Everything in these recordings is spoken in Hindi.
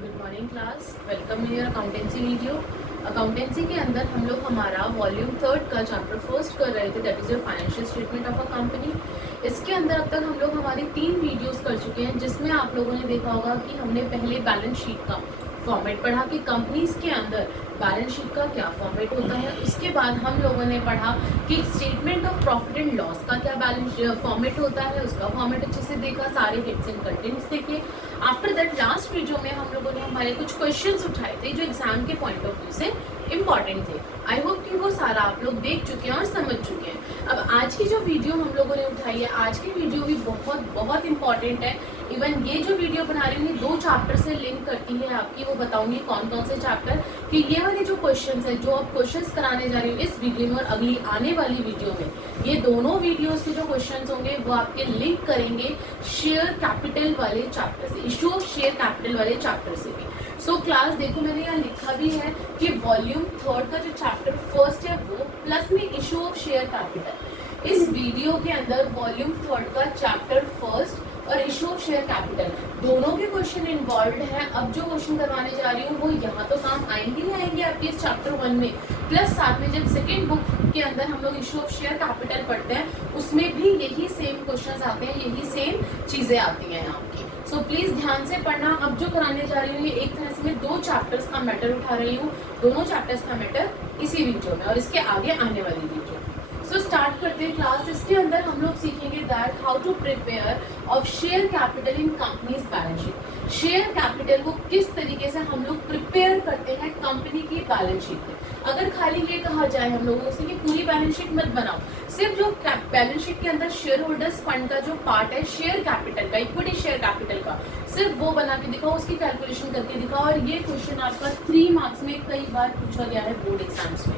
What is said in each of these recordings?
Good morning class, welcome in your accountancy video. Accountancy के अंदर हम लोग हमारा वॉल्यूम 3 का चैप्टर फर्स्ट कर रहे थे, that is your financial statement of a company. इसके अंदर अब तक हम लोग हमारी 3 वीडियोस कर चुके हैं, जिसमें आप लोगों ने देखा होगा कि हमने पहले बैलेंस शीट का फॉर्मेट पढ़ा कि कंपनीज के अंदर बैलेंस शीट का क्या फॉर्मेट होता है। उसके बाद हम लोगों ने पढ़ा कि statement of profit and loss का क्या बैलेंस फॉर्मेट होता है, उसका फॉर्मेट अच्छे से देखा, सारे हिट्स एंड कंटेंट्स देखे। आफ्टर दैट लास्ट वीडियो में हम लोगों ने हमारे कुछ क्वेश्चंस उठाए थे जो एग्जाम के पॉइंट ऑफ व्यू से इम्पॉर्टेंट थे। आई होप कि वो सारा आप लोग देख चुके हैं और समझ चुके हैं। अब आज की जो वीडियो हम लोगों ने उठाई है, आज की वीडियो भी बहुत बहुत इंपॉर्टेंट है। इवन ये जो वीडियो बना रही हूँ 2 चैप्टर से लिंक करती है आपकी, वो बताऊंगी कौन कौन से चैप्टर, कि ये वाले जो क्वेश्चंस है जो आप क्वेश्चंस कराने जा रही हूँ इस वीडियो में और अगली आने वाली वीडियो में, ये दोनों वीडियोस के जो क्वेश्चंस होंगे वो आपके लिंक करेंगे शेयर कैपिटल वाले चैप्टर से, इशू ऑफ शेयर कैपिटल वाले चैप्टर से भी। सो क्लास देखो, मैंने यहाँ लिखा भी है कि वॉल्यूम 3 का जो चैप्टर फर्स्ट है वो प्लस में इशू ऑफ शेयर कैपिटल। इस वीडियो के अंदर वॉल्यूम 3 का चैप्टर फर्स्ट और इशू ऑफ शेयर कैपिटल दोनों के क्वेश्चन इन्वॉल्व हैं। अब जो क्वेश्चन करवाने जा रही हूँ वो यहाँ तो काम आएंगे ही आएंगे आपके इस चैप्टर 1 में, प्लस साथ में जब सेकेंड बुक के अंदर हम लोग इशू ऑफ शेयर कैपिटल पढ़ते हैं उसमें भी यही सेम क्वेश्चन आते हैं, यही सेम चीजें आती हैं आपकी। सो प्लीज ध्यान से पढ़ना। अब जो कराने जा रही हूँ ये एक तरह से मैं 2 चैप्टर्स का मैटर उठा रही हूँ, दोनों चैप्टर्स का मैटर इसी वीडियो में और इसके आगे आने वाली वीडियो। सो स्टार्ट करते हैं क्लास। इसके अंदर हम लोग सीखेंगे that how to prepare of share capital in companies balance sheet. Share capital को किस तरीके से हम लोग प्रिपेयर करते हैं कंपनी की बैलेंस शीट में। अगर खाली ये कहा जाए हम लोगों से कि पूरी बैलेंस शीट मत बनाओ, सिर्फ जो बैलेंस शीट के अंदर शेयर होल्डर्स फंड का जो पार्ट है शेयर कैपिटल का, इक्विटी शेयर कैपिटल का, सिर्फ वो बना के दिखाओ, उसकी कैलकुलेशन करके दिखाओ। और ये क्वेश्चन आपका 3 मार्क्स में कई बार पूछा गया है बोर्ड एग्जाम्स में।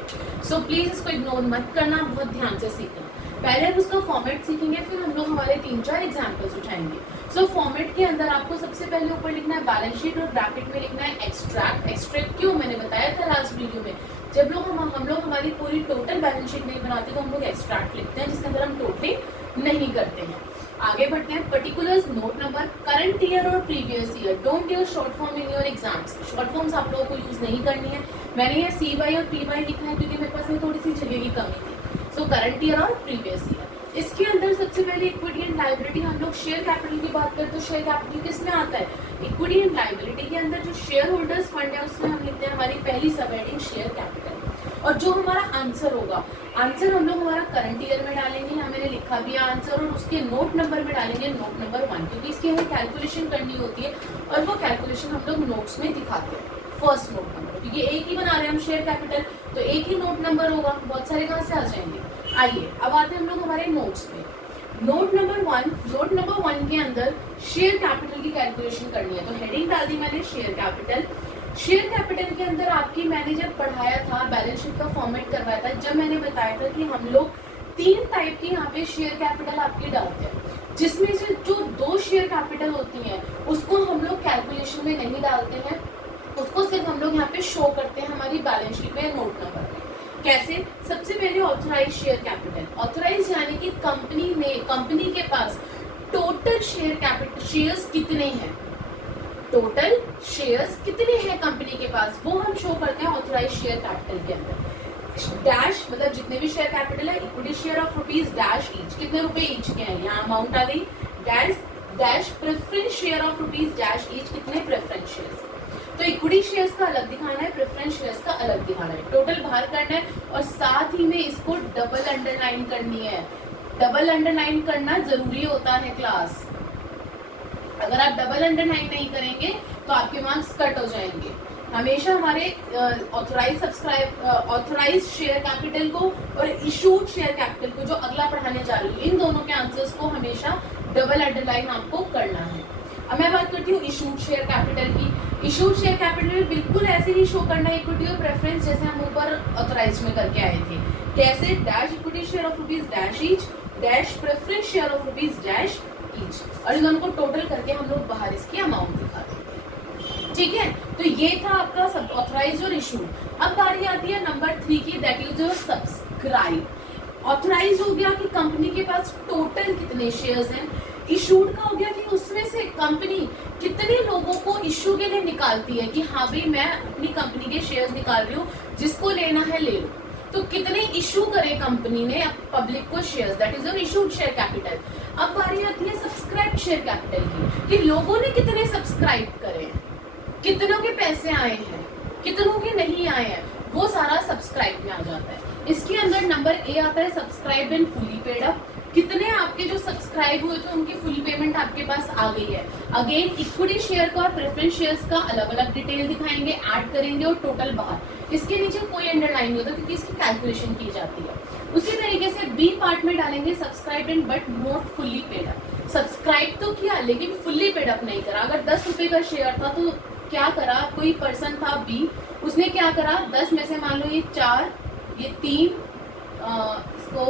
सो प्लीज इसको इग्नोर मत करना, बहुत ध्यान से सीखना। पहले हम उसका फॉर्मेट सीखेंगे, फिर हम लोग हमारे 3-4 एग्जाम्पल्स उठाएंगे। सो फॉर्मेट के अंदर आपको सबसे पहले ऊपर लिखना है बैलेंस शीट और ब्रैकेट में लिखना है एक्सट्रैक्ट। एक्सट्रैक्ट क्यों, मैंने बताया था लास्ट वीडियो में, जब हम लोग हमारी पूरी टोटल बैलेंस शीट नहीं बनाते तो हम लोग एक्सट्रैक्ट लिखते हैं जिसके अंदर हम टोटलिंग नहीं करते हैं। आगे बढ़ते हैं। Particulars, note number, current year और previous year. Don't use short form in your exams. Short forms आप लोगों को यूज नहीं करनी है। मैंने यहाँ CY और PY लिखा है क्योंकि मेरे पास में थोड़ी सी जगह की कमी थी। सो करंट ईयर और प्रीवियस ईयर। इसके अंदर सबसे पहले इक्विटी एंड लायबिलिटी। हम लोग शेयर कैपिटल की बात करते तो शेयर कैपिटल किस में आता है, इक्विटी एंड लायबिलिटी के अंदर जो शेयर होल्डर्स फंड है उसमें हम लिखते हैं हमारी पहली सब हेडिंग शेयर कैपिटल। और जो हमारा आंसर होगा, आंसर हम लोग हमारा करंट ईयर में डालेंगे, यहाँ मैंने लिखा भी है आंसर, और उसके नोट नंबर में डालेंगे नोट नंबर 1, क्योंकि इसकी हमें कैलकुलेशन करनी होती है और वो कैलकुलेशन हम लोग नोट्स में दिखाते हैं। फर्स्ट नोट नंबर, क्योंकि एक ही बना रहे हैं हम शेयर कैपिटल तो एक ही नोट नंबर होगा, बहुत सारे कहाँ से आ जाएंगे। आइए अब आते हैं हम लोग हमारे नोट्स में। नोट नंबर 1 के अंदर शेयर कैपिटल की कैलकुलेशन करनी है, तो हेडिंग डाल दी मैंने शेयर कैपिटल। शेयर कैपिटल के अंदर आपकी मैंने जब पढ़ाया था, बैलेंस शीट का फॉर्मेट करवाया था, जब मैंने बताया था कि हम लोग 3 टाइप की यहाँ पे शेयर कैपिटल आपकी डालते हैं, जिसमें से जो 2 शेयर कैपिटल होती हैं उसको हम लोग कैलकुलेशन में नहीं डालते हैं, उसको सिर्फ हम लोग यहाँ पे शो करते हैं हमारी बैलेंस शीट में नोट नंबर में। कैसे? सबसे पहले ऑथराइज शेयर कैपिटल। ऑथराइज यानी कि कंपनी के पास टोटल शेयर कैपिटल, शेयर्स कितने हैं, टोटल शेयर्स कितने हैं कंपनी के पास, वो हम शो करते हैं ऑथराइज शेयर कैपिटल के अंदर। डैश मतलब जितने भी शेयर कैपिटल है, equity share of rupees dash each, कितने रुपए ईच के हैं, यहाँ अमाउंट आ गई। Dash dash preference share of rupees dash each, कितने प्रेफरेंस शेयर्स। तो इक्विटी शेयर्स का अलग दिखाना है, प्रेफरेंस शेयर्स का अलग दिखाना है, टोटल बाहर करना है और साथ ही में इसको डबल अंडरलाइन करनी है। डबल अंडरलाइन करना जरूरी होता है क्लास, अगर आप डबल अंडरलाइन नहीं करेंगे तो आपके मार्क्स कट हो जाएंगे। हमेशा हमारे ऑथराइज शेयर कैपिटल को और इशूड शेयर कैपिटल को, जो अगला पढ़ाने जा रही हूँ, इन दोनों के आंसर्स को हमेशा डबल अंडरलाइन आपको करना है। अब मैं बात करती हूँ इशूड शेयर कैपिटल की। इशूड शेयर कैपिटल में बिल्कुल ऐसे ही शो करना है इक्विटी और प्रेफरेंस जैसे हम ऊपर ऑथराइज में करके आए थे। कैसे? Dash equity share of rupees dash each, dash preference share of rupees dash each, और इन दोनों को टोटल करके हम लोग बाहर इसकी अमाउंट दिखा देते हैं। ठीक है, तो ये था आपका सब ऑथराइज और इशूड। अब बारी आती है नंबर 3 की, that is your subscribe. Authorise हो गया कि कंपनी के पास टोटल कितने शेयर्स हैं, इशूड का हो गया कि उसमें से कंपनी कितने लोगों को इशू के लिए निकालती है कि हाँ भाई मैं अपनी कंपनी के शेयर्स निकाल रही हूँ, जिसको लेना है ले लो। तो कितने इशू करे कंपनी ने पब्लिक को shares, that is issued share capital. अब बारी आती है सब्सक्राइब शेयर कैपिटल की, कि लोगों ने कितने सब्सक्राइब करे हैं, कितनों के पैसे आए हैं, कितनों के नहीं आए हैं, वो सारा सब्सक्राइब में आ जाता है। इसके अंदर नंबर ए आता है subscribe and fully paid up, कितने आपके जो सब्सक्राइब हुए थे उनकी फुल पेमेंट आपके पास आ गई है। अगेन इक्विटी शेयर का और प्रेफरेंस शेयर्स का अलग अलग डिटेल दिखाएंगे, ऐड करेंगे और टोटल बाहर। इसके नीचे कोई अंडरलाइन नहीं होता क्योंकि इसकी कैलकुलेशन की जाती है। उसी तरीके से बी पार्ट में डालेंगे subscribe and but not fully paid up. Subscribe तो किया लेकिन फुल्ली पेड अप नहीं करा। अगर 10 रुपए का शेयर था तो क्या करा, कोई पर्सन था बी, उसने क्या करा, 10 में से मान लो ये 4, ये 3, इसको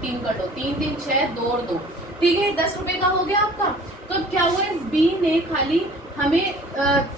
3 कर दो, 3 3 6 2 और 2, ठीक है, 10 रुपए का हो गया आपका। तो अब क्या हुआ, इस बी ने खाली हमें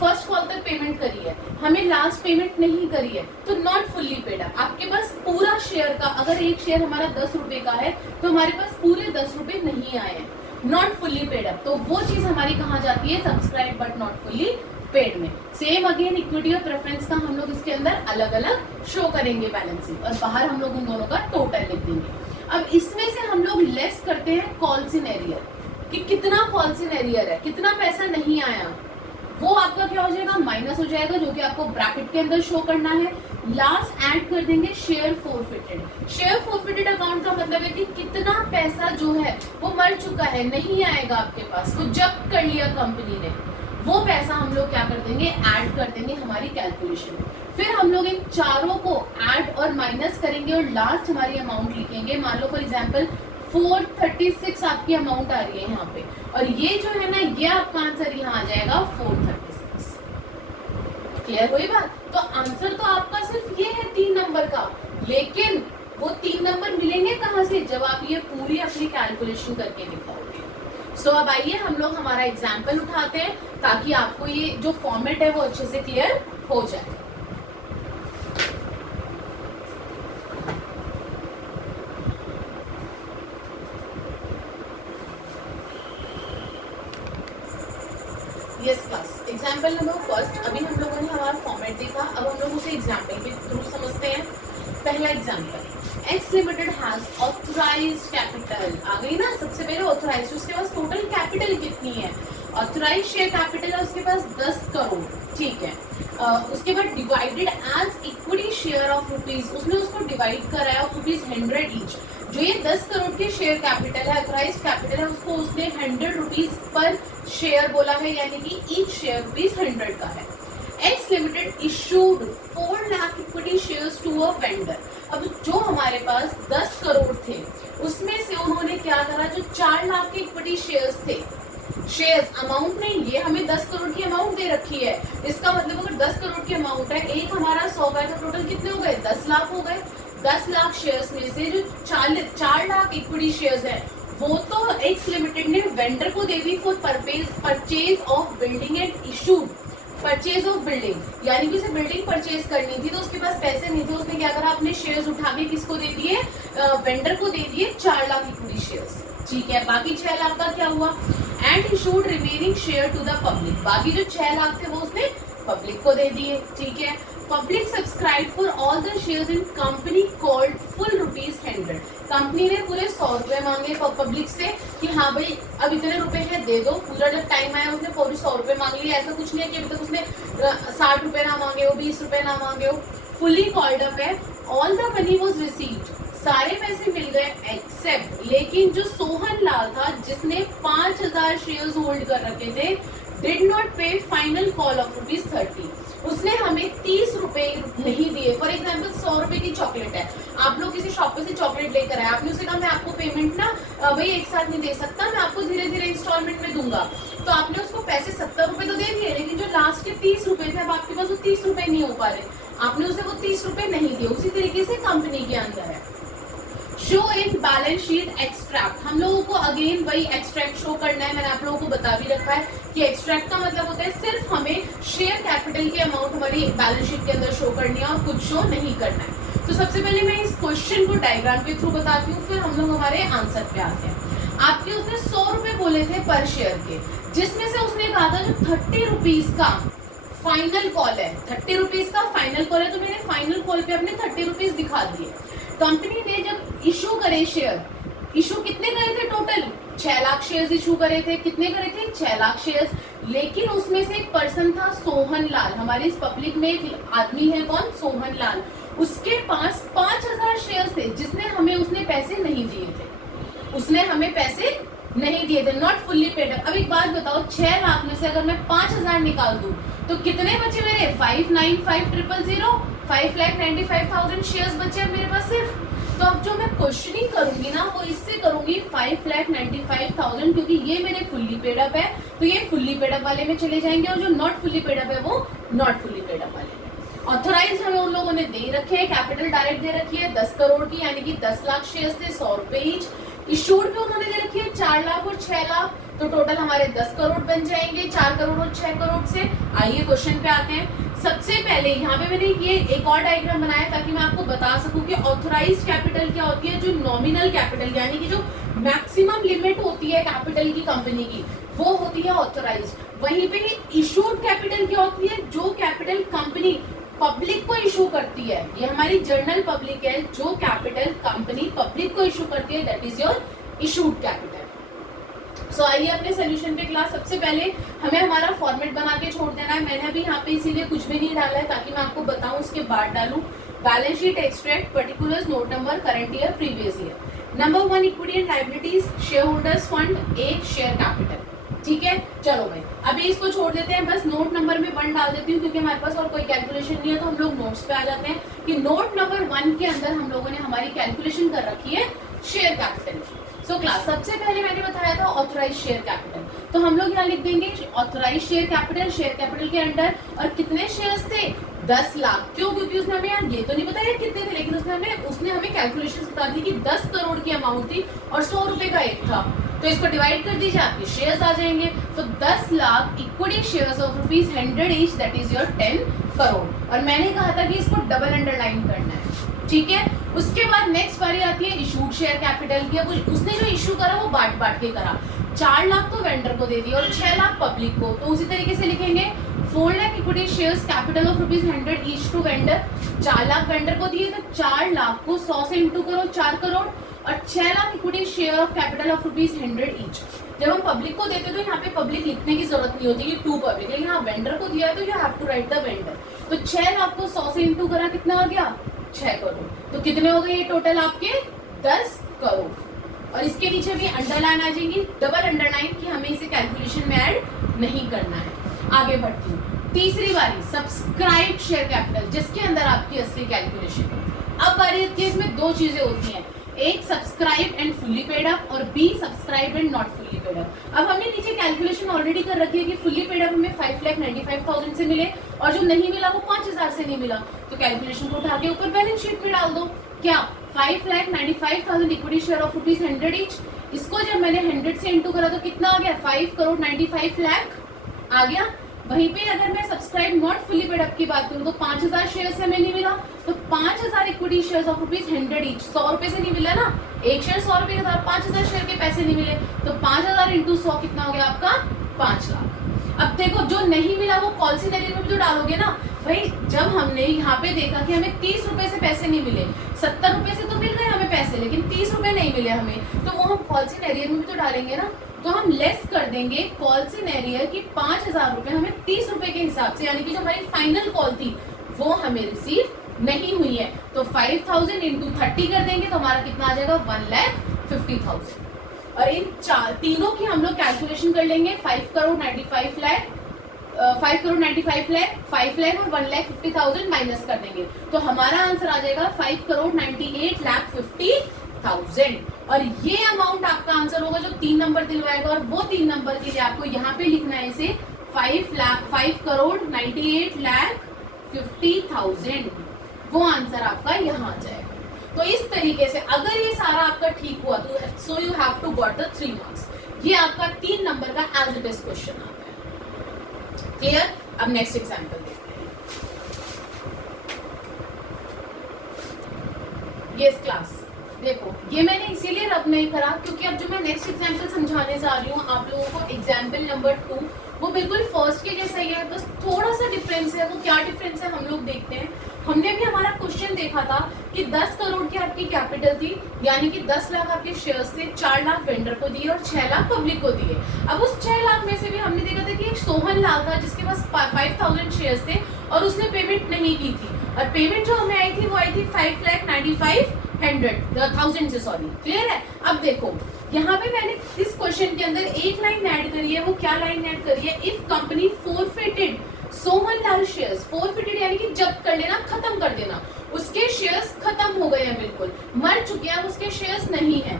फर्स्ट कॉल तक पेमेंट करी है, हमें लास्ट पेमेंट नहीं करी है, तो नॉट फुल्ली पेड अप। आपके पास पूरा शेयर का, अगर एक शेयर हमारा 10 रुपए का है तो हमारे पास पूरे 10 रुपए नहीं आए हैं, नॉट फुल्ली पेड अप। तो वो चीज हमारी कहाँ जाती है, subscribe but not fully paid में। सेम अगेन इक्विटी और प्रेफरेंस का हम लोग इसके अंदर अलग अलग शो करेंगे बैलेंसिंग, और बाहर हम लोग उन दोनों का टोटल लिख देंगे। अब इसमें से हम लोग लेस करते हैं कॉल्स इन एरियर, कि कितना कॉल्स इन एरियर है, कितना पैसा नहीं आया, वो आपका क्या हो जाएगा, माइनस हो जाएगा, जो कि आपको ब्रैकेट के अंदर शो करना है। लास्ट ऐड कर देंगे share forfeited. Share forfeited account का मतलब है कि कितना पैसा जो है वो मर चुका है, नहीं आएगा आपके पास, वो जब्त कर लिया कंपनी ने, वो पैसा हम लोग क्या कर देंगे, ऐड कर देंगे हमारी कैलकुलेशन में। फिर हम लोग इन चारों को ऐड और माइनस करेंगे और लास्ट हमारी अमाउंट लिखेंगे। मान लो फॉर एग्जांपल 436 आपकी अमाउंट आ रही है यहाँ पे, और ये जो है ना, ये आपका आंसर यहाँ आ जाएगा 436। क्लियर हुई बात? तो आंसर तो आपका सिर्फ ये है 3 नंबर का, लेकिन वो 3 नंबर मिलेंगे कहाँ से, जब आप ये पूरी अपनी कैलकुलेशन करके दिखाओगे। सो अब आइए हम लोग हमारा एग्जाम्पल उठाते हैं, ताकि आपको ये जो फॉर्मेट है वो अच्छे से क्लियर हो जाए। Yes class, example number first. अभी हम लोगों ने हमारा फॉर्मेट देखा, अब हम लोग उसे एग्जाम्पल के थ्रू समझते हैं। पहला example, X limited has authorised capital, आ गई ना, सबसे पहले ऑथराइज्ड, उसके पास टोटल कैपिटल कितनी है, ऑथराइज्ड शेयर कैपिटल है उसके पास 10 करोड़, ठीक है। उसके बाद divided as equity share of rupees, उसने उसको डिवाइड कराया ऑफ ₹100 ईच। जो ये 10 करोड़ के शेयर कैपिटल है, ऑथराइज्ड कैपिटल है, उसको उसने 100 रुपीज पर शेयर बोला है, यानी कि ईच शेयर ₹100 का है। X limited issued 4 lakh equity shares to a vendor. अब जो हमारे पास 10 करोड़ थे उसमें से उन्होंने क्या करा, जो 4 लाख के इक्विटी शेयर्स थे, शेयर्स अमाउंट नहीं, ये हमें 10 करोड़ की अमाउंट दे रखी है, इसका मतलब अगर 10 करोड़ की अमाउंट है, एक हमारा 100 का, तो टोटल कितने हो गए, 10 लाख हो गए। 10 लाख शेयर्स में से जो 4 लाख इक्विटी शेयर्स है, वो तो एक्स लिमिटेड ने वेंडर को दे दी for purchase of building and issued purchase of building, यानी कि उसे बिल्डिंग परचेज करनी थी, तो उसके पास पैसे नहीं थे, उसने क्या करा, अपने शेयर्स उठा के किसको दे दिए, वेंडर को दे दिए 4 लाख इक्विटी शेयर्स, ठीक है। बाकी 6 लाख का क्या हुआ, and issued remaining share to the public, बाकी जो 6 लाख थे वो उसने पब्लिक को दे दिए, ठीक है। Public subscribe for all the shares in company called full ₹100। Company ने पूरे 100 रुपए मांगे पब्लिक से कि हाँ भाई अब इतने रुपए हैं दे दो, पूरा जब टाइम आया उसने पूरे 100 रुपए मांग लिए। ऐसा कुछ नहीं है कि अभी तक उसने 60 रुपए ना मांगे हो, 20 रुपए ना मांगे हो, फुली कॉल्ड अप है। All the money was received, सारे पैसे मिल गए एक्सेप्ट, लेकिन जो सोहन लाल था जिसने 5000 शेयर्स होल्ड कर रखे थे, डिड नॉट पे फाइनल कॉल ऑफ ₹30, उसने हमें 30 रुपए नहीं दिए। फॉर एग्जाम्पल 100 रुपए की चॉकलेट है, आप लोग किसी शॉप पे से चॉकलेट लेकर आए, आपने उसे कहा मैं आपको पेमेंट ना भाई एक साथ नहीं दे सकता, मैं आपको धीरे धीरे इंस्टॉलमेंट में दूंगा, तो आपने उसको पैसे 70 रुपए तो दे दिए, लेकिन जो लास्ट के 30 रुपए थे, अब आपके पास वो 30 रुपए नहीं हो पा रहे, आपने उसे वो 30 रुपए नहीं दिए। उसी तरीके से कंपनी के अंदर है show in balance sheet extract, हम लोगों को अगेन वही एक्सट्रैक्ट शो करना है। मैंने आप लोगों को बता भी रखा है कि एक्सट्रैक्ट का मतलब होता है सिर्फ हमें शेयर कैपिटल की अमाउंट हमारी बैलेंस शीट के अंदर शो करनी है और कुछ शो नहीं करना है। तो सबसे पहले मैं इस क्वेश्चन को डायग्राम के थ्रू बताती हूँ, फिर हम लोग हमारे आंसर पे आते हैं। आपके उसने 100 रुपए बोले थे पर शेयर के, जिसमें से उसने कहा था जो 30 रुपीज का फाइनल कॉल है, 30 रुपीज का फाइनल कॉल है, तो मैंने फाइनल कॉल पे अपने 30 रुपीज दिखा दिए। कंपनी ने जब इशू करे शेयर, इशू कितने करे थे टोटल, 6 लाख शेयर्स इशू करे थे, कितने करे थे 6 लाख शेयर्स, लेकिन उसमें से एक पर्सन था सोहन लाल, हमारे इस पब्लिक में एक आदमी है कौन, सोहन लाल, उसके पास 5000 शेयर्स थे जिसने हमें उसने पैसे नहीं दिए थे, उसने हमें पैसे नहीं दिए थे, नॉट फुल्ली पेड। अब एक बात बताओ, 6 लाख में से अगर मैं 5000 निकाल दूं तो कितने बचे मेरे, 5,95,000, 5,95,000 शेयर्स बचे मेरे पास सिर्फ। तो अब जो मैं क्वेश्चनिंग करूंगी ना वो इससे करूंगी 5,95,000, क्योंकि ये मेरे फुल्ली पेड अप है तो ये फुल्ली पेड अप वाले में चले जाएंगे, और जो नॉट फुल्ली पेड अप है वो नॉट फुल्ली पेड अप वाले में। ऑथोराइज हमें उन लोगों ने दे रखे हैं, कैपिटल डायरेक्ट दे रखी है 10 करोड़ की, यानी कि 10 लाख शेयर्स थे, 100 रुपए ईच। इशूड पे उन्होंने दे रखी है 4 लाख और 6 लाख, तो टोटल हमारे 10 करोड़ बन जाएंगे 4 करोड़ और 6 करोड़ से। आइए क्वेश्चन पे आते हैं। सबसे पहले यहाँ पे मैंने ये एक और डायग्राम बनाया ताकि मैं आपको बता सकूं कि ऑथोराइज कैपिटल क्या होती है, जो नॉमिनल कैपिटल यानी कि जो मैक्सिमम लिमिट होती है कैपिटल की कंपनी की, वो होती है ऑथोराइज। वहीं पे इशूड कैपिटल क्या होती है, जो कैपिटल कंपनी पब्लिक को इशू करती है, ये हमारी जनरल पब्लिक है, जो कैपिटल कंपनी पब्लिक को इशू करती है, that is your issued capital. So आइए अपने सोल्यूशन पे क्लास। सबसे पहले हमें हमारा फॉर्मेट बना के छोड़ देना है, मैंने अभी यहाँ पे इसीलिए कुछ भी नहीं डाला है ताकि मैं आपको बताऊं, उसके बाद डालूं balance sheet, extract, particulars, note number, current year, previous year. Number 1 equity and liabilities, share holders fund, एक शेयर कैपिटल। ठीक है, चलो भाई अभी इसको छोड़ देते हैं, बस नोट नंबर में 1 डाल देती हूँ क्योंकि हमारे पास और कोई कैलकुलेशन नहीं है, तो हम लोग नोट्स पे आ जाते हैं कि नोट नंबर 1 के अंदर हम लोगों ने हमारी कैलकुलेशन कर रखी है शेयर कैपिटल। सो क्लास सबसे पहले मैंने बताया था ऑथराइज शेयर कैपिटल, तो हम लोग यहाँ लिख देंगे authorise share capital, share capital के अंडर, और कितने शेयर्स थे 10 लाख। क्यों, क्योंकि उसने हमें यार ये तो नहीं बताया कितने थे, लेकिन उसने हमें कैलकुलेशन बता दी कि 10 करोड़ की अमाउंट थी और 100 रुपए का एक था, तो इसको डिवाइड कर दीजिए, आपके शेयर्स आ जाएंगे। तो 10 lakh equity shares of ₹100 each, that is your 10 crore. और मैंने कहा था कि इसको डबल अंडरलाइन करना है, ठीक है। उसके बाद नेक्स्ट बारी आती है इशूड शेयर कैपिटल की। अब उसने जो इशू करा वो बांट के करा, 4 लाख तो वेंडर को दे दिया और 6 लाख पब्लिक को, तो उसी तरीके से लिखेंगे 4 lakh equity shares capital of ₹100 each to vendor, 4 lakh vendor को दिए तो 4 लाख को 100 से इंटू करो 4 करोड़, और 6 lakh equity share of capital of ₹100 each. जब हम पब्लिक को देते तो यहाँ पे पब्लिक लिखने की जरूरत नहीं होती कि टू पब्लिक, लेकिन यहाँ वेंडर को दिया है तो you have to write the vendor. तो 6 लाख को 100 से इंटू करा, कितना आ गया 6 करोड़। तो कितने हो गए ये टोटल आपके 10 करोड़। और इसके नीचे भी अंडरलाइन आ जाएंगी, डबल अंडरलाइन, कि हमें इसे कैलकुलेशन में ऐड नहीं करना है। आगे बढ़ती हूँ, तीसरी बारी सब्सक्राइब शेयर कैपिटल, जिसके अंदर आपकी असली कैलकुलेशन है। अब बारी आती है, इसमें 2 चीजें होती हैं, एक subscribe and fully paid up और B subscribe and not fully paid up. अब हमने नीचे कैलकुलेशन ऑलरेडी कर रखी है कि फुल्ली पेड अप हमें 5,95,000 से मिले और जो नहीं मिला वो 5,000 से नहीं मिला, तो कैलकुलेशन को उठा के ऊपर बैलेंस शीट में डाल दो। क्या 5,95,000 इक्विटी शेयर ऑफ ₹100 ईच, इसको जब मैंने 100 से इंटू करा तो कितना आ गया 5 करोड़ 95 लाख आ गया। वहीं पे अगर मैं subscribe not fully paid up की बात करूं तो 5,000 शेयर से हमें नहीं मिला, तो 5,000 इक्विटी शेयर्स ऑफ ₹100 ईच, 100 रुपए से नहीं मिला ना, एक शेयर 100 रुपए का था, 5,000 शेयर के पैसे नहीं मिले, तो 5,000 इंटू 100 कितना हो गया आपका 5 लाख। अब देखो जो नहीं मिला वो कॉल सिनेरियो में भी तो डालोगे ना भाई। जब हमने यहाँ पे देखा कि हमें 30 रुपए से पैसे नहीं मिले, 70 रुपए से तो मिल गए हमें पैसे, लेकिन 30 रुपए नहीं मिले हमें, तो वो हम कॉल सिनेरियो में भी तो डालेंगे ना। तो हम लेस कर देंगे कॉल सिनेरियो की 5,000 रुपए हमें 30 रुपए के हिसाब से, यानी कि जो हमारी फाइनल कॉल थी वो हमें रिसीव नहीं हुई है, तो 5,000 इंटू 30 कर देंगे तो हमारा कितना आ जाएगा 1,50,000। और इन तीनों की हम लोग कैलकुलेशन कर लेंगे, 5 करोड़ 95 लाख, 5 करोड़ 95 लाख, 5 लाख और 1,50,000 माइनस कर देंगे, तो हमारा आंसर आ जाएगा 5 करोड़ 98,50,000। और ये अमाउंट आपका आंसर होगा जो 3 नंबर दिलवाएगा, और वो 3 नंबर के लिए आपको यहाँ पे लिखना है इसे 5 करोड़ 98,50,000, वो आंसर आपका यहाँ आ जाएगा। तो इस तरीके से अगर ये सारा आपका ठीक हुआ तो so you have to got the 3 marks. ये आपका 3 नंबर का एज इट इज क्वेश्चन आता है। क्लियर? अब नेक्स्ट एग्जांपल देखते हैं। यस क्लास, देखो ये मैंने इसीलिए रब नहीं करा क्योंकि अब जो मैं नेक्स्ट एग्जाम्पल समझाने जा रही हूँ आप लोगों को, एग्जाम्पल नंबर 2 वो बिल्कुल फर्स्ट के जैसा ही है, बस थोड़ा सा डिफरेंस है। वो क्या डिफरेंस है हम लोग देखते हैं। हमने भी हमारा क्वेश्चन देखा था कि 10 करोड़ की आपकी कैपिटल थी, यानी कि 10 लाख आपके शेयर्स थे, 4 लाख वेंडर को दिए और 6 लाख पब्लिक को दिए। अब उस 6 लाख में से भी हमने देखा था कि एक सोहन लाल था जिसके पास 5000 शेयर्स थे और उसने पेमेंट नहीं की थी, और पेमेंट जो हमें आई थी वो आई थी 5,95,100 से, सॉरी। क्लियर है। अब देखो यहाँ पे मैंने इस क्वेश्चन के अंदर एक लाइन ऐड करी है। वो क्या लाइन ऐड करी है? If company forfeited Sohan Lal shares, forfeited यानी कि जब्त कर लेना, खत्म कर देना, उसके शेयर्स खत्म हो गए हैं, बिल्कुल मर चुके हैं, उसके शेयर्स नहीं है।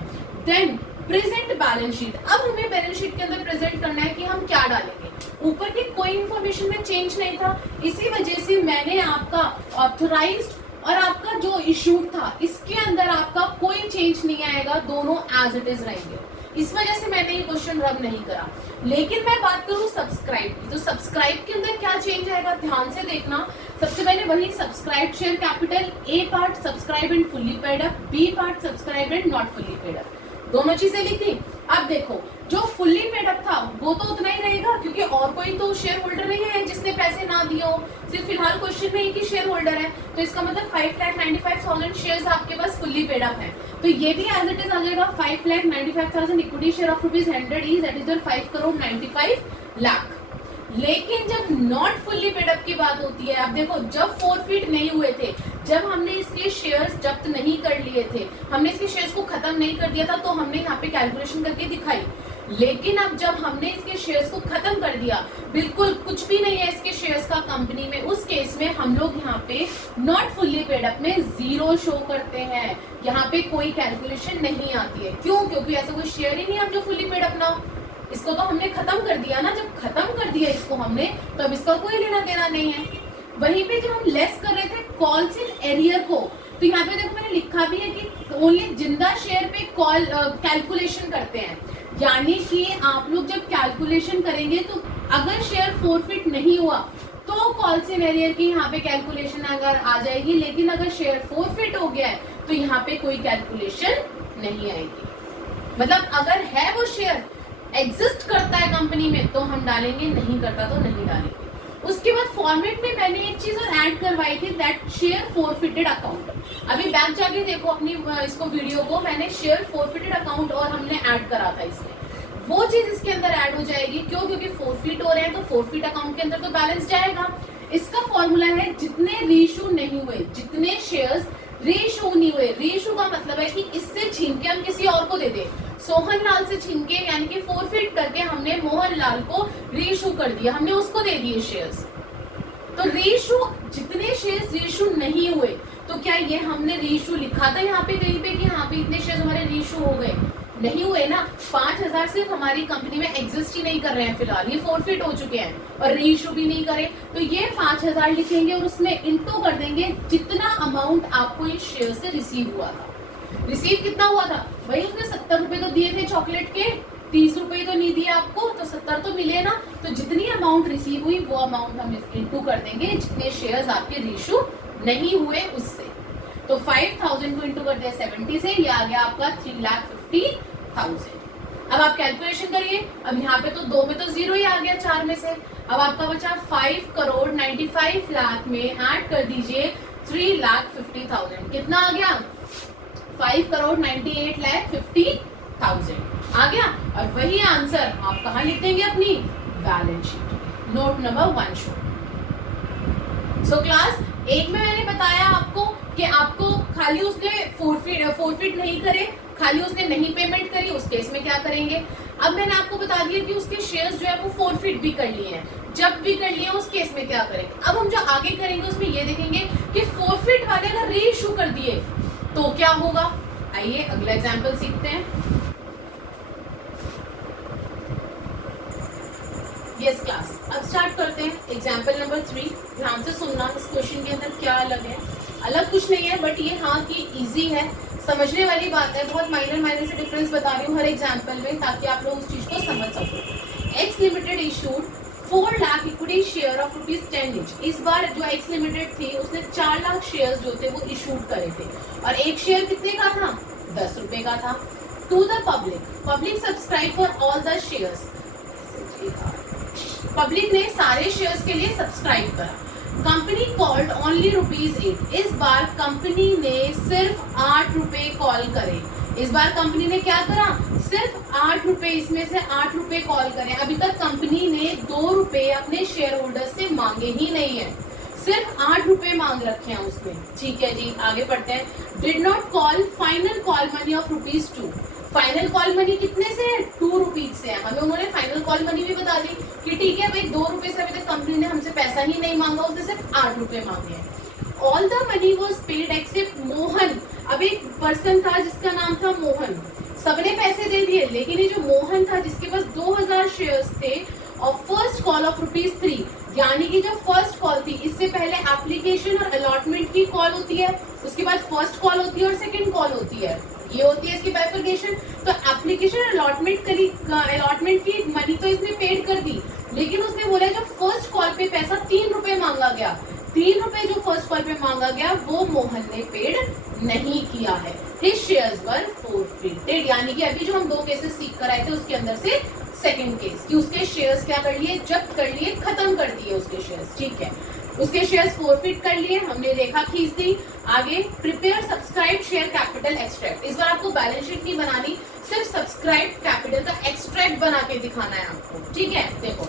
देन प्रेजेंट बैलेंस शीट, अब हमें बैलेंस शीट के अंदर प्रेजेंट करना है कि हम क्या डालेंगे। ऊपर की कोई इंफॉर्मेशन में चेंज नहीं था, इसी वजह से मैंने आपका ऑथराइज्ड और आपका जो इशूड था इसके अंदर आपका कोई चेंज नहीं आएगा, दोनों एज इट इज रहेंगे। इस वजह से मैंने ये क्वेश्चन रब नहीं करा। लेकिन मैं बात करूं सब्सक्राइब की, तो सब्सक्राइब के अंदर क्या चेंज आएगा, ध्यान से देखना। सबसे पहले वही subscribe share capital, A part subscribe and fully paid up, B part subscribe and not fully paid up, दोनों चीजें लिखी। अब देखो जो फुल्ली पेड अप था वो तो उतना ही रहेगा क्योंकि और कोई तो शेयर होल्डर नहीं है जिसने पैसे ना दिए हो, सिर्फ फिलहाल क्वेश्चन में एक ही शेयर होल्डर है, तो इसका मतलब 5,95,000 शेयर्स आपके पास फुल्ली पेड अप है, तो ये भी एज इट इज आ जाएगा 5,95,000 equity share of ₹100 is that is 5,95 lakh. लेकिन जब नॉट फुल्ली पेड अप की बात होती है, अब देखो जब फोरफिट नहीं हुए थे, जब हमने इसके शेयर्स जब्त नहीं कर लिए थे, हमने इसके शेयर्स को खत्म नहीं कर दिया था, तो हमने यहाँ पे कैलकुलेशन करके दिखाई। लेकिन अब जब हमने इसके शेयर्स को खत्म कर दिया, बिल्कुल कुछ भी नहीं है इसके शेयर्स का कंपनी में, उस केस में हम लोग यहाँ पे नॉट फुल्ली पेड अप में 0 शो करते हैं, यहाँ पे कोई कैलकुलेशन नहीं आती है। क्यों? क्योंकि ऐसा कोई शेयर ही नहीं है जो फुल्ली पेड अप ना हो, इसको तो हमने खत्म कर दिया ना। जब खत्म कर दिया इसको हमने, तो अब इसका कोई लेना देना नहीं है। वहीं पे जब हम लेस कर रहे थे कॉल्स इन एरियर को, तो यहाँ पे देखो मैंने लिखा भी है कि ओनली जिंदा शेयर पे कॉल कैलकुलेशन करते हैं, यानी कि आप लोग जब कैलकुलेशन करेंगे तो अगर शेयर फोरफिट नहीं हुआ तो कॉल्स इन एरियर की यहाँ पे कैलकुलेशन अगर आ जाएगी, लेकिन अगर शेयर फोरफिट हो गया है तो यहाँ पे कोई कैलकुलेशन नहीं आएगी। मतलब अगर है वो शेयर एग्जिस्ट करता है कंपनी में तो हम डालेंगे, नहीं करता तो नहीं डालेंगे। उसके बाद फॉर्मेट में मैंने एक चीज और ऐड करवाई थी, दैट शेयर फोरफिटेड अकाउंट। अभी बैक जाके देखो अपनी इसको वीडियो को, मैंने शेयर फोरफिटेड अकाउंट और हमने ऐड करा था इसमें, वो चीज इसके अंदर ऐड हो जाएगी। क्यों? क्योंकि फोरफिट हो रहे हैं तो फोरफिट अकाउंट के अंदर तो बैलेंस जाएगा। इसका फॉर्मूला है जितने रीइशू नहीं हुए, जितने शेयर्स रीइशू नहीं हुए, रीइशू का मतलब है कि इससे छीन के हम किसी और को दे दें। सोहन लाल से छीन के यानी कि फोरफिट करके हमने मोहन लाल को रीइशू कर दिया, हमने उसको दे दिए शेयर्स। तो रीइशू, जितने शेयर्स रीइशू नहीं हुए, तो क्या ये हमने रीइशू लिखा था यहाँ पे कहीं पे कि यहाँ पे इतने शेयर्स हमारे रीइशू हो गए? नहीं हुए ना। 5,000 सिर्फ हमारी कंपनी में एग्जिस्ट ही नहीं कर रहे हैं फिलहाल, ये फोरफिट हो चुके हैं और रीइशू भी नहीं करे, तो ये 5,000 लिखेंगे और उसमें इंटू कर देंगे जितना अमाउंट आपको इस शेयर से रिसीव हुआ था। रिसीव कितना हुआ था भाई? उसने 70 रुपए तो दिए थे चॉकलेट के, 30 रुपए तो नहीं दिए आपको, तो 70 तो मिले ना। तो जितनी अमाउंट रिसीव हुई वो अमाउंट हम इंटू कर देंगे जितने शेयर्स आपके रीइशू नहीं हुए उससे। तो 5,000 को इंटू कर दिया 70 से, ये आ गया आपका 3,50,000। अब आप कैलकुलेशन करिए। अब यहाँ पे तो 2 में तो 0 ही आ गया 4 में से। अब आपका बचा 5,95 लाख में ऐड कर दीजिए 3,50,000, कितना आ गया? 5,98,50,000 आ गया। और वही आंसर आप कहाँ लिख देंगे? अपनी balance sheet, note number 1 show. So class 1 में मैंने बताया आपको कि आपको खाली उसने फोरफिट नहीं करे, खाली उसने नहीं पेमेंट करी, उस केस में क्या करेंगे। अब मैंने आपको बता दिया कि उसके शेयर्स जो है वो फोरफिट भी कर लिए हैं, जब भी कर लिए उस केस में क्या करेंगे। अब हम जो आगे करेंगे उसमें ये देखेंगे कि फोरफिट वाले अगर रीइशू कर दिए तो क्या होगा। आइए अगला एग्जाम्पल सीखते हैं। यस क्लास, अब स्टार्ट करते हैं एग्जाम्पल नंबर 3। ध्यान से सुनना, इस क्वेश्चन के अंदर क्या अलग है। अलग कुछ नहीं है, बट ये हाँ कि इजी है, समझने वाली बात है। बहुत माइनर से डिफरेंस बता रही हूँ हर एग्जाम्पल में, ताकि आप लोग उस चीज को समझ सको। X limited issued 4 lakh equity share of ₹10 each. इस बार जो एक्स लिमिटेड थी उसने 4 लाख शेयर्स जो थे वो इशूड करे थे, और एक शेयर कितने का था? ₹10 का था। To the public, public subscribe for all the shares, public ने सारे शेयर्स के लिए सब्सक्राइब करा। कंपनी कॉल्ड ओनली ₹8, इस बार कंपनी ने सिर्फ ₹8 कॉल करे। इस बार कंपनी ने क्या करा, सिर्फ ₹8, इसमें से ₹8 कॉल करें। अभी तक कंपनी ने ₹2 अपने शेयर होल्डर्स से मांगे ही नहीं है, सिर्फ ₹8 मांग रखे हैं उसमें। ठीक है जी, आगे बढ़ते हैं। Did not call final call money of ₹2, final call money कितने से है, ₹2 से है। हमें उन्होंने फाइनल कॉल मनी भी बता दी कि ठीक है भाई, ₹2 से अभी तक कंपनी ने हमसे पैसा ही नहीं मांगा, उसने सिर्फ ₹8 मांगे हैं। All the money was paid except Mohan, अब एक पर्सन था जिसका नाम था मोहन, सबने पैसे दे दिए, लेकिन ये जो मोहन था जिसके पास 2000 शेयर्स थे और फर्स्ट कॉल ऑफ ₹3, यानी कि जो फर्स्ट कॉल थी, इससे पहले एप्लीकेशन और अलॉटमेंट की कॉल होती है, उसके बाद फर्स्ट कॉल होती है और सेकंड कॉल होती है, ये होती है इसकी बाइफरकेशन। तो एप्लीकेशन अलॉटमेंट की मनी तो इसने पेड कर दी, लेकिन उसने बोला जो फर्स्ट कॉल पे पैसा ₹3 मांगा गया, ₹3 जो फर्स्ट कॉल पे मांगा गया वो मोहन ने पेड नहीं किया है। हिज शेयर्स वर फोरफिटेड, यानी कि अभी जो हम 2 केसेस सीख कर आए थे उसके अंदर से सेकंड केस कि उसके शेयर्स क्या कर लिए, जब्त कर लिए, खत्म कर दिए उसके शेयर्स। ठीक है, उसके शेयर्स फोरफिट कर लिए, हमने रेखा खींच दी। आगे prepare subscribe share capital extract, इस बार आपको बैलेंस शीट नहीं बनानी, सिर्फ सब्सक्राइब कैपिटल का एक्सट्रैक्ट बना के दिखाना है आपको। ठीक है, देखो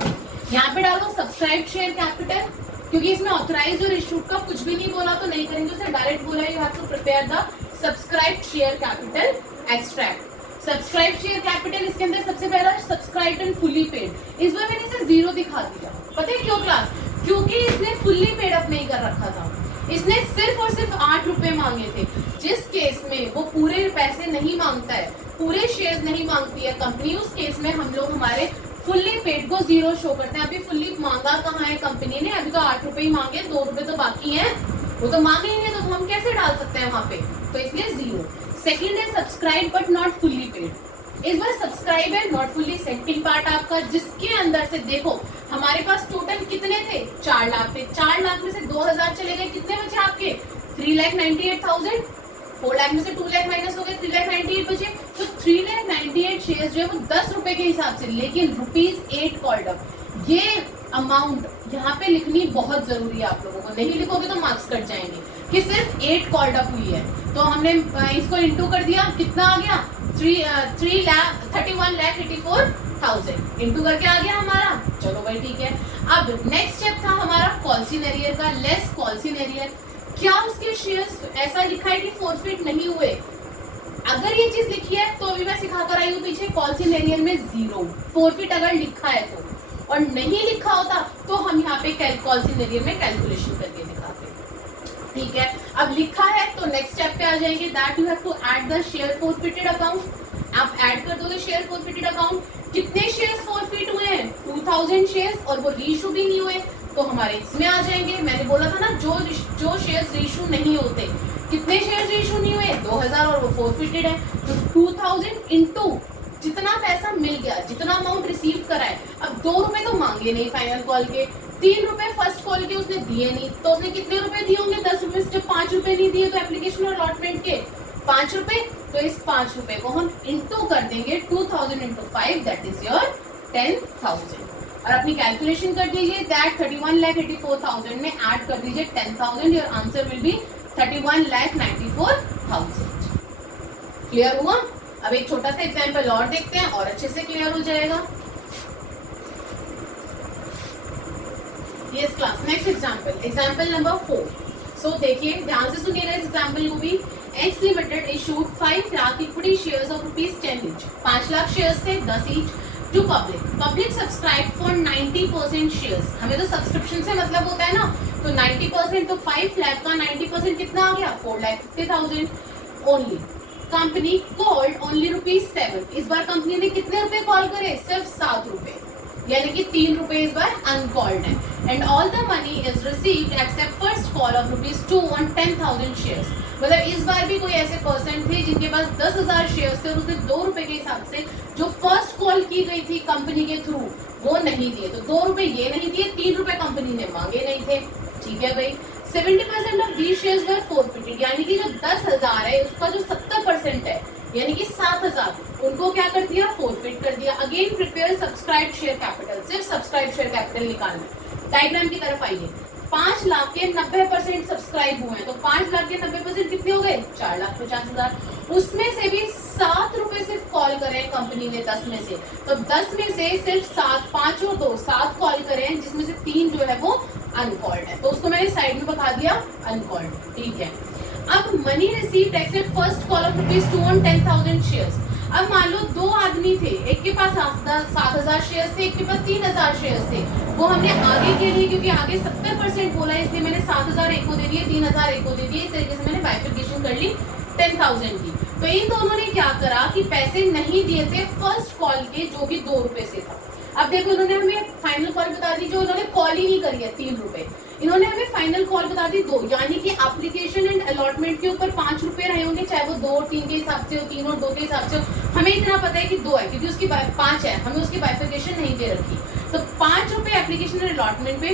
यहाँ पे डालो सब्सक्राइब शेयर कैपिटल, क्योंकि इसमें ऑथराइज और इशूड का कुछ भी नहीं बोला तो नहीं करेंगे, उसने डायरेक्ट बोला you have to prepare the subscribe share capital extract. Subscribe share capital, इसके अंदर सबसे पहला सब्सक्राइब एंड फुली पेड, इस बार मैंने इसे 0 दिखा दिया, पता है क्यों क्लास, क्योंकि इसने फुल्ली पेड अप नहीं कर रखा था, इसने सिर्फ और सिर्फ ₹8 मांगे थे। जिस केस में वो पूरे पैसे नहीं मांगता है, पूरे शेयर्स नहीं मांगती है कंपनी, उस केस में हम लोग हमारे फुल्ली पेड को 0 शो करते हैं। अभी फुल्ली मांगा कहाँ है कंपनी ने, अभी तो ₹8 ही मांगे, ₹2 तो बाकी हैं, वो तो मांगे ही नहीं, तो हम कैसे डाल सकते हैं वहां पे, तो इसलिए 0। सेकंड है subscribe but not fully paid, इस बार सब्सक्राइब है नॉट फुल्ली। सेकंड पार्ट आपका जिसके अंदर से देखो हमारे पास टोटल कितने थे, 4 लाख थे, 4 लाख में से 2000 चले गए, कितने बचे आपके 3,98,000, 4 लाख में से 2 लाख माइनस हो गए, 3,98,000 बचे। तो 3,98,000 शेयर्स जो है वो ₹10 के हिसाब से, लेकिन ₹8 कॉल्ड अप, ये अमाउंट यहाँ पे लिखनी बहुत जरूरी है आप लोगों को, नहीं लिखोगे तो मार्क्स कट जाएंगे कि सिर्फ 8 कॉल्ड अप हुई है। तो हमने इसको इंटू कर दिया, कितना आ गया 31,84,000 इंटू करके आ गया हमारा। चलो भाई ठीक है, अब नेक्स्ट स्टेप था हमारा कॉल्सिनेरियर का, लेस कॉल्सिनेरियर। क्या उसके शेयर्स ऐसा लिखा है कि फोरफिट नहीं हुए, अगर ये चीज लिखी है तो अभी मैं सिखा कर आई हूँ पीछे, कॉल्सिनेरियर में 0 फोरफिट अगर लिखा है तो, और नहीं लिखा होता तो हम यहाँ पे कॉल्सिनेरियर में कैलकुलेशन करके दिखाते। ठीक है, अब लिखा है तो नेक्स्ट स्टेप पे आ जाएंगे, that you have to add the share forfeited account. आप ऐड कर दोगे शेयर फोरफिटेड अकाउंट, कितने शेयर्स फोरफिट हुए हैं 2000 शेयर्स, और वो रीइशू भी नहीं हुए तो हमारे इसमें आ जाएंगे। मैंने बोला था ना जो शेयर्स रीइशू नहीं होते, कितने शेयर्स रीइशू नहीं हुए 2000 और वो फोरफिटेड है, तो 2000 इंटू जितना पैसा मिल गया, जितना अमाउंट रिसीव करा है। अब ₹2 तो मांगे नहीं फाइनल कॉल के, ₹3 फर्स्ट कॉल के उसने दिए नहीं, तो उसने कितने रुपए दिए होंगे ₹10 से, जब ₹5 नहीं दिए तो एप्लीकेशन और अलॉटमेंट के ₹5, तो इस ₹5 को हम इंटू कर देंगे 2000 इंटू 5, दैट इज योर 10,000, और अपनी कैलकुलेशन कर दीजिए, दैट 31,84,000 में ऐड कर दीजिए 10,000, your answer will be 31,94,000। Clear हुआ? अब एक छोटा सा एग्जाम्पल और देखते हैं और अच्छे से क्लियर हो जाएगा। Yes class, next example number 4। So देखिए ध्यान से सुनिएगा इस एग्जाम्पल को भी। X limited issued 5 lakh equity shares of ₹10 each, 5 lakh shares थे 10 each to public subscribe for 90% shares. हमें तो सब्सक्रिप्शन से मतलब होता है ना, तो 90%, तो 5 लाख का 90% कितना आ गया 4,50,000 ओनली। कंपनी कॉल्ड ओनली ₹7, इस बार कंपनी ने कितने रुपए कॉल करे, सिर्फ ₹7, यानी कि ₹3 इस बार अनकॉल्ड है। And all the money is received accept first call of ₹2 on 10,000 shares. मतलब इस बार भी कोई ऐसे पर्सन थे जिनके पास 10,000 शेयर्स थे और उसने ₹2 के हिसाब से जो फर्स्ट कॉल की गई थी कंपनी के थ्रू वो नहीं दिए, तो ₹2 ये नहीं दिए, ₹3 कंपनी ने मांगे नहीं थे। ठीक है भाई, 70% of these shares were forfeited, यानी कि जो 10,000 है उसका जो 70% है यानी कि 7,000 उनको क्या कर दिया, फोरफिट कर दिया। Again prepare subscribe share capital, सिर्फ सब्सक्राइब शेयर कैपिटल निकालना। डायग्राम की तरफ आइए। 5 लाख के 90% सब्सक्राइब हुए हैं, तो 5 लाख के 90% कितने हो गए, 4,50,000। उसमें से भी 7 रुपए सिर्फ कॉल करें कंपनी ने 10 में से, तो 10 में से सिर्फ 7, 5 और 2 7 कॉल करें, जिसमें से 3 जो है वो अनकॉल्ड है, तो उसको मैंने साइड में बता दिया अनकॉल्ड, ठीक है। अब money received accept first call of rupees 2 on 10,000 shares. अब मान लो 2 आदमी थे, एक के पास 7,000 शेयर्स थे, एक के पास 3,000 शेयर्स थे। वो हमने आगे के लिए, क्योंकि आगे 70% बोला है, इसलिए मैंने 7,000 एक को दे दिए, 3,000 एक को दे दिए। इस तरीके से मैंने बाइफिकेशन कर ली 10,000 की। तो इन दोनों ने क्या करा कि पैसे नहीं दिए थे फर्स्ट कॉल के, जो कि 2 रुपए से था। अब देखो इन्होंने हमें फाइनल कॉल बता दी, जो इन्होंने कॉल ही नहीं करी है 3 रुपए, इन्होंने हमें फाइनल कॉल बता दी 2, यानी कि एप्लीकेशन एंड अलॉटमेंट के ऊपर 5 रुपए रहे होंगे, चाहे वो 2 और 3 के हिसाब से हो, 3 और 2 के हिसाब से हो। हमें इतना पता है कि 2 है, क्योंकि उसकी 5 है, हमें उसकी बाइफिकेशन नहीं दे रखी। तो 5 रुपए एप्लीकेशन एंड अलॉटमेंट पे,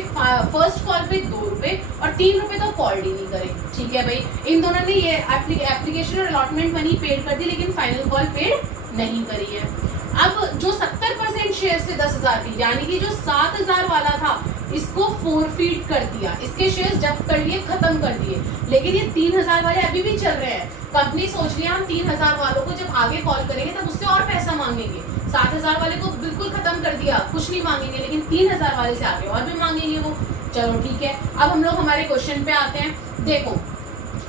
फर्स्ट कॉल पे 2 रुपए और 3 रुपए तो कॉल ही नहीं करे, ठीक है भाई। इन दोनों ने ये एप्लीकेशन और अलॉटमेंट मनी पेड कर दी, लेकिन फाइनल कॉल पेड नहीं करी है। अब जो 70% शेयर से 10,000 थी, यानी कि जो 7,000 वाला था, इसको फोरफीट कर दिया, इसके शेयर्स जब्त कर लिए, खत्म कर दिए। लेकिन ये 3,000 वाले अभी भी चल रहे हैं। कंपनी सोच लिया हम 3,000 वालों को जब आगे कॉल करेंगे तब उससे और पैसा मांगेंगे। 7,000 वाले को बिल्कुल खत्म कर दिया, कुछ नहीं मांगेंगे, लेकिन 3,000 वाले से आगे और भी मांगेंगे वो। चलो ठीक है, अब हम लोग हमारे क्वेश्चन पे आते हैं। देखो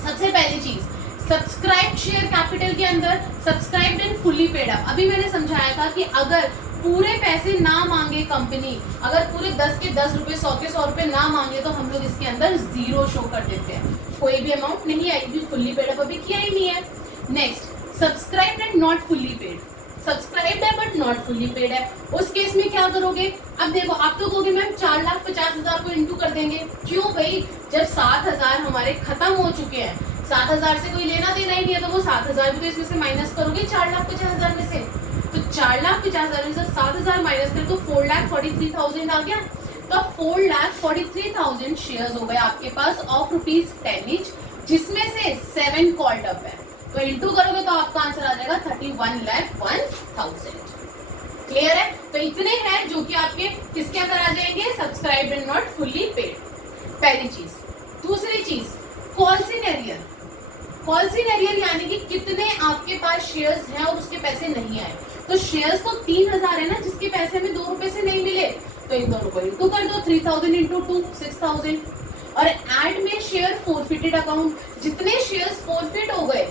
सबसे पहली चीज, सब्सक्राइब शेयर कैपिटल के अंदर subscribed and fully paid up. अभी मैंने समझाया था कि अगर पूरे पैसे ना मांगे कंपनी, अगर पूरे 10 के 10 रुपए, 100 के 100 रुपए ना मांगे, तो हम लोग इसके अंदर 0 शो कर देते हैं, कोई भी अमाउंट नहीं आएगी, फुल्ली पेड अप अभी किया ही नहीं है। Next, subscribed and not fully paid. Subscribed है बट नॉट फुल्ली पेड है, उस केस में क्या करोगे। अब देखो आप तो कहोगे मैम 4,50,000 को इंटू कर देंगे, क्यों भाई, जब 7,000 हमारे खत्म हो चुके हैं, 7,000 से कोई लेना देना ही नहीं है, तो वो 7,000 भी तो इसमें से माइनस करोगे 4,50,000 में से। तो 4,50,000 में से 7,000 माइनस करें तो 4,43,000 आ गया। तो 4,43,000 शेयर्स हो गए आपके पास ऑफ ₹10 ईच, जिसमें से 7 कॉल्ड अप है, तो इंटू करोगे तो आपका आंसर आ जाएगा 31,01,000। क्लियर है। तो इतने हैं जो कि आपके किसके अंदर आ जाएंगे, subscribe and not fully paid, पहली चीज। दूसरी चीज, calls in arrear. Calls in arrear यानी कि कितने आपके पास शेयर्स हैं और उसके पैसे नहीं आए। तो शेयर्स तो 3,000 है ना, जिसके पैसे हमें 2 रुपए से नहीं मिले, तो इन दोनों को इंटू कर दो, 3,000 इंटू 2 6,000। और ऐड में शेयर फोरफिटेड अकाउंट, जितने शेयर्स फोरफिट हो गए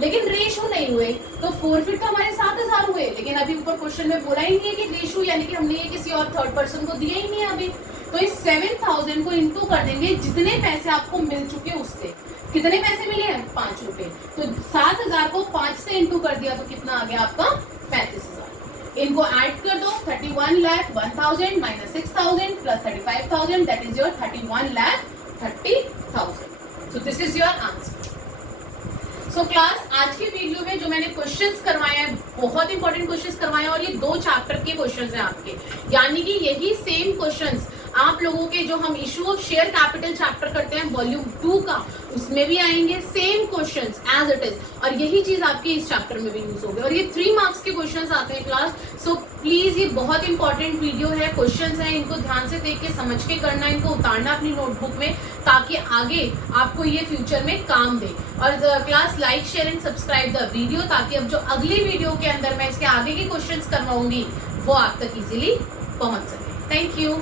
लेकिन रेशो नहीं हुए, तो फोरफिट तो हमारे 7,000 हुए, लेकिन अभी ऊपर क्वेश्चन में बोला ही नहीं है कि रेशो, यानी कि हमने ये किसी और थर्ड पर्सन को दिया ही नहीं है अभी। तो इस 7,000 को इंटू कर देंगे जितने पैसे आपको मिल चुके उससे। कितने पैसे मिले हैं, 5 रुपए, तो 7,000 को 5 से इंटू कर दिया तो कितना आ गया आपका, 35,000। इनको ऐड कर दो, 31,01,000 minus 6,000 plus 35,000, that is your 31,30,000। So this is your answer. So class, आज की वीडियो में जो मैंने क्वेश्चंस करवाए हैं, बहुत इंपॉर्टेंट क्वेश्चंस करवाए हैं, और ये 2 चैप्टर के क्वेश्चंस हैं आपके, यानी कि यही सेम क्वेश्चंस आप लोगों के जो हम issue of share capital chapter करते हैं वॉल्यूम 2 का, उसमें भी आएंगे same questions as it is, और यही चीज आपके इस चैप्टर में भी यूज होगी, और ये 3 मार्क्स के क्वेश्चंस आते हैं क्लास। सो प्लीज, ये बहुत इंपॉर्टेंट वीडियो है, क्वेश्चंस हैं, इनको ध्यान से देख के समझ के करना, इनको उतारना अपनी नोटबुक में, ताकि आगे आपको ये फ्यूचर में काम दे। और class, like share and subscribe the video, ताकि अब जो अगली वीडियो के अंदर मैं इसके आगे के क्वेश्चंस करवाऊंगी वो आप तक इजीली पहुंच सके। Thank you.